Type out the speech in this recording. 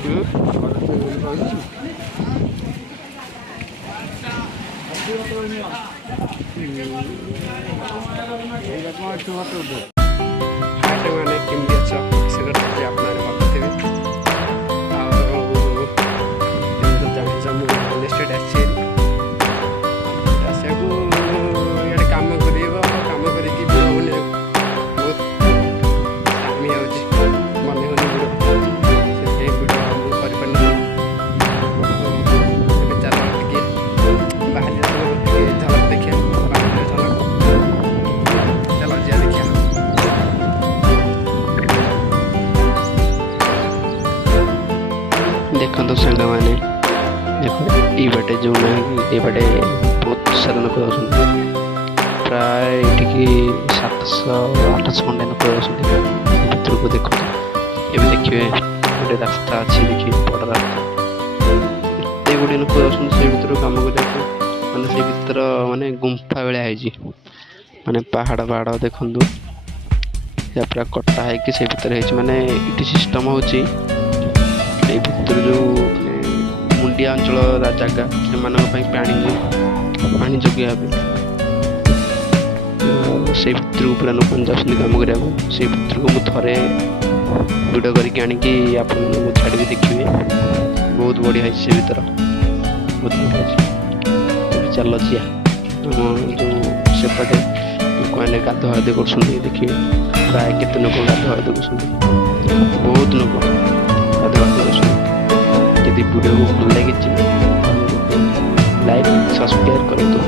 ହାଟ ମାନେ କେମିତି ଅଛ ସେ କଥା ଆପଣମାନେ ବତାଇବେ। ଆଉ ଜାଣିଛ ମୁଁ ରିଅଲ୍ ଏଷ୍ଟେଟ୍ ଆସିଛି ଆସିବାକୁ ଇଆଡ଼େ କାମ କାମ କରିକି ବି ହେଉନି ବହୁତ ଟାଇମ୍ ହେଉଛି ମନେ ହେଉନି ସେଥିପାଇଁ ଭିଡ଼ିଓ ମୁଁ କରିପାରୁନି। ଏବେ ଚାଲ ଟିକେ ବାହାରିବା ଟିକେ ଝଲକ ଦେଖିବା ବାହାରିବା ଝଲକ ଚାଲ ଯିବା ଦେଖିବା। ଦେଖନ୍ତୁ ସାଙ୍ଗମାନେ ଦେଖ ଏଇ ବାଟେ ଯେଉଁ ନାହିଁ ଏଇ ବାଟେ ବହୁତ ସାରା ଲୋକ ଯାଉଛନ୍ତି ପ୍ରାୟ ଏଠିକି 700-800 ଖଣ୍ଡେ ଲୋକ ଯାଉଛନ୍ତି ଭିତରକୁ। ଦେଖନ୍ତୁ ଏବେ ଦେଖିବେ ଗୋଟେ ରାସ୍ତା ଅଛି ଦେଖିବେ ବଡ଼ ରାସ୍ତା ଏତେ ଗୁଡ଼ିଏ ଲୋକ ଯାଉଛନ୍ତି ସେ ଭିତରୁ କାମ କରିବାକୁ। ମାନେ ସେ ଭିତର ମାନେ ଗୁମ୍ଫା ଭଳିଆ ହେଇଛି ମାନେ ପାହାଡ଼ ଦେଖନ୍ତୁ ପୁରା କଟା ହେଇକି ସେ ଭିତରେ ହେଇଛି। ମାନେ ଏଠି ସିଷ୍ଟମ୍ ହେଉଛି ଏଇ ଭିତରୁ ଯେଉଁ ମୁଣ୍ଡିଆ ଅଞ୍ଚଳ ଜାଗା ସେମାନଙ୍କ ପାଇଁ ପାଣି ଯୋଗାଇବା ପାଇଁ ସେଇ ଭିତରକୁ ପୁରା ଲୋକମାନେ ଯାଉଛନ୍ତି କାମ କରିବାକୁ। ସେଇ ଭିତରକୁ ମୁଁ ଥରେ ଭିଡ଼ିଓ କରିକି ଆଣିକି ଆପଣଙ୍କୁ ଛାଡ଼ିବି ଦେଖିବେ ବହୁତ ବଢ଼ିଆ ହେଇଛି ସେ ଭିତର ବହୁତ ବଢ଼ିଆ ହେଇଛି। ଏବେ ଚାଲ ଯିବା ଆମ ଯେଉଁ ସେପଟେ ଲୋକମାନେ ଗାଧୁଆଗାଧି କରୁଛନ୍ତି ଦେଖିବେ ପ୍ରାୟ କେତେ ଲୋକ ଗାଧୁଆଗାଧି କରୁଛନ୍ତି ବହୁତ ଲୋକ ଗାଧୁଆଗାଧି କରୁଛନ୍ତି। ଯଦି ଭିଡ଼ିଓକୁ ଭଲ ଲାଗିଛି ଲାଇକ୍ ସବସ୍କ୍ରାଇବ୍ କରନ୍ତୁ।